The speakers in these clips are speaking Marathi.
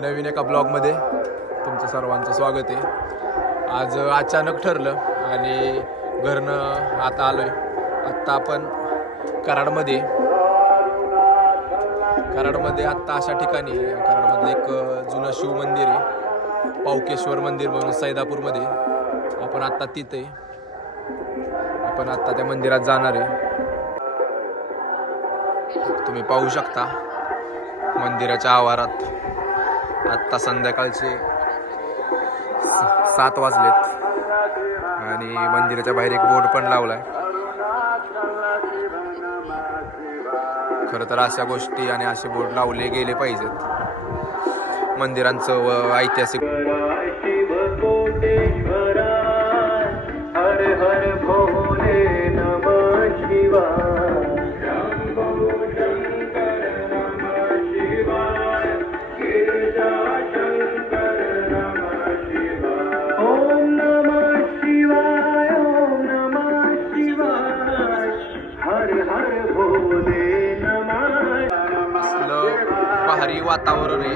नवीन एका ब्लॉगमध्ये तुमचं सर्वांचं स्वागत आहे. आज अचानक ठरलं आणि घरनं आता आलो आहे आत्ता आपण कराडमध्ये. कराडमध्ये आत्ता अशा ठिकाणी आहे. कराडमधलं एक जुनं शिव मंदिर आहे. पावकेश्वर मंदिर म्हणून सैदापूरमध्ये. आपण आत्ता तिथे. आपण आत्ता त्या मंदिरात जाणार आहे. तुम्ही पाहू शकता मंदिराच्या आवारात. आत्ता संध्याकाळचे स- सात वाजलेत. आणि मंदिराच्या बाहेर एक बोर्ड पण लावलाय. खरं तर अशा गोष्टी आणि असे बोर्ड लावले गेले पाहिजेत. मंदिरांचं व ऐतिहासिक भारी वातावरण आहे.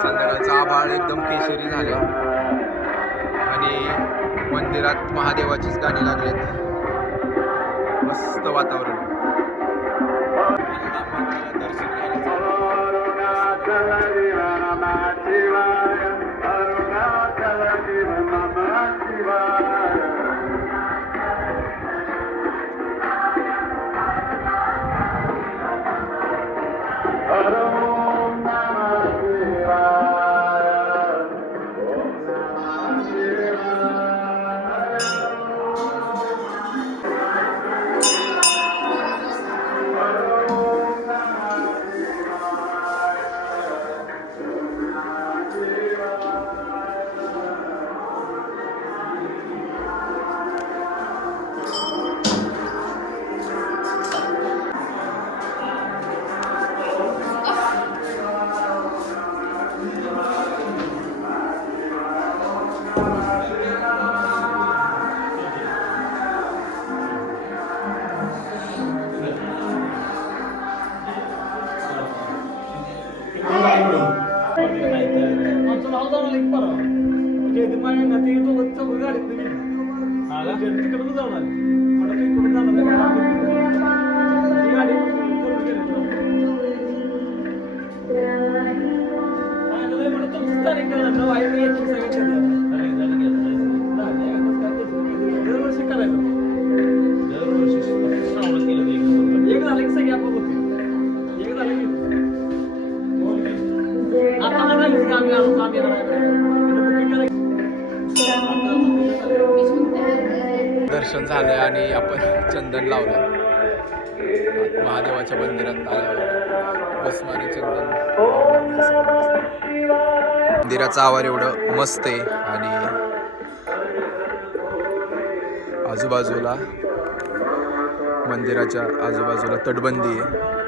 संध्याकाळचं आभाळ एकदम केशरी झाले आणि मंदिरात महादेवाचीच गाणी लागलेत. मस्त वातावरण दर्शन ആളതാണല്ലോ പറ പക്ഷെ ഇതുമായി നത്തിയിട്ട് ഒറ്റ ഒരു അടുത്തില്ല ആളെ ജനിക്കുന്നതാണ് അവിടെ കൊടുത്താണ് ഇവിടെ സംസ്ഥാനിക്കുന്നത് വൈദ്യുതി സഹിച്ചത് दर्शन झालं आणि आपण चंदन लावलं महादेवाच्या मंदिरात आल्यावर भस्माने चंदन मंदिराचा आवार एवढं मस्त आहे आणि आजूबाजूला मंदिराच्या आजूबाजूला तटबंदी आहे.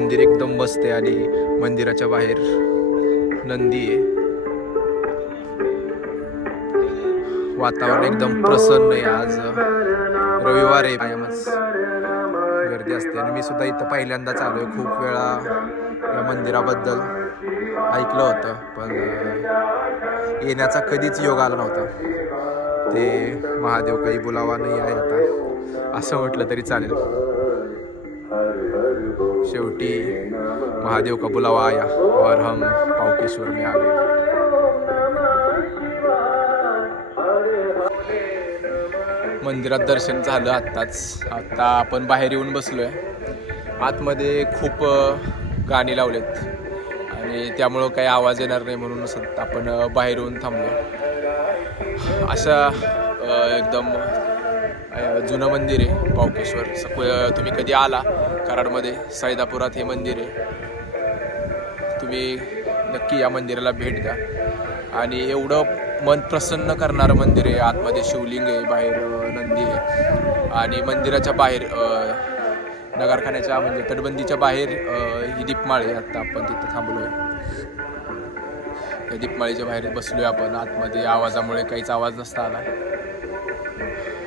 मंदिर एकदम मस्त आहे आणि मंदिराच्या बाहेर नंदी आहे. वातावरण एकदम प्रसन्न आहे आज. रविवार आहे कायमच. गर्दी असते. आणि मी सुद्धा इथं पहिल्यांदाच आलोय खूप वेळा या मंदिराबद्दल ऐकलं होतं पण येण्याचा कधीच योग आला नव्हता. ते महादेव काही बोलावा नाही आहे आता. असं म्हटलं तरी चालेल. शेवटी महादेव का बुलावा आया और हम पावकेश्वर में आ गए। मंदिरात दर्शन झालं आत्ताच. आत्ता आपण बाहेर येऊन बसलो आहे आतमध्ये खूप गाणी लावलेत. आणि त्यामुळं काही आवाज येणार नाही म्हणून आपण बाहेर येऊन थांबलो अशा एकदम जुनं मंदिर आहे पावकेश्वर. सक तुम्ही कधी आला कराडमध्ये? सैदापुरात हे मंदिर आहे. तुम्ही नक्की या मंदिराला भेट द्या. आणि एवढं मन प्रसन्न करणारं मंदिर आहे. आतमध्ये शिवलिंग आहे बाहेर नंदी आहे. आणि मंदिराच्या बाहेर नगारखान्याच्या नगरखान्याच्या म्हणजे तटबंदीच्या बाहेर ही ही दीपमाळी आत्ता आपण तिथं थांबलो या दीपमाळीच्या बाहेर बसलो आहे आपण. आतमध्ये आवाजामुळे काहीच आवाज नसता आला.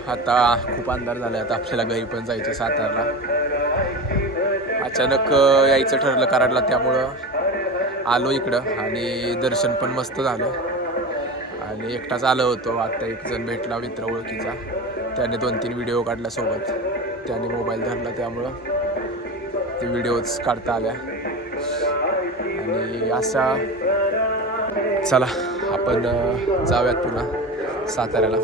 आता खूप अंधार झाला आता आपल्याला घरी पण जायचं सातारला. अचानक यायचं ठरलं कराडला त्यामुळं आलो इकडं आणि दर्शन पण मस्त झालं. आणि एकटाच आलो होतो. आता एक जण भेटला मित्र ओळखीचा. त्याने दोन तीन व्हिडिओ काढला सोबत. त्याने मोबाईल धरला त्यामुळं ते व्हिडिओज काढता आल्या. आणि असा चला आपण जाऊयात पुन्हा साताऱ्याला.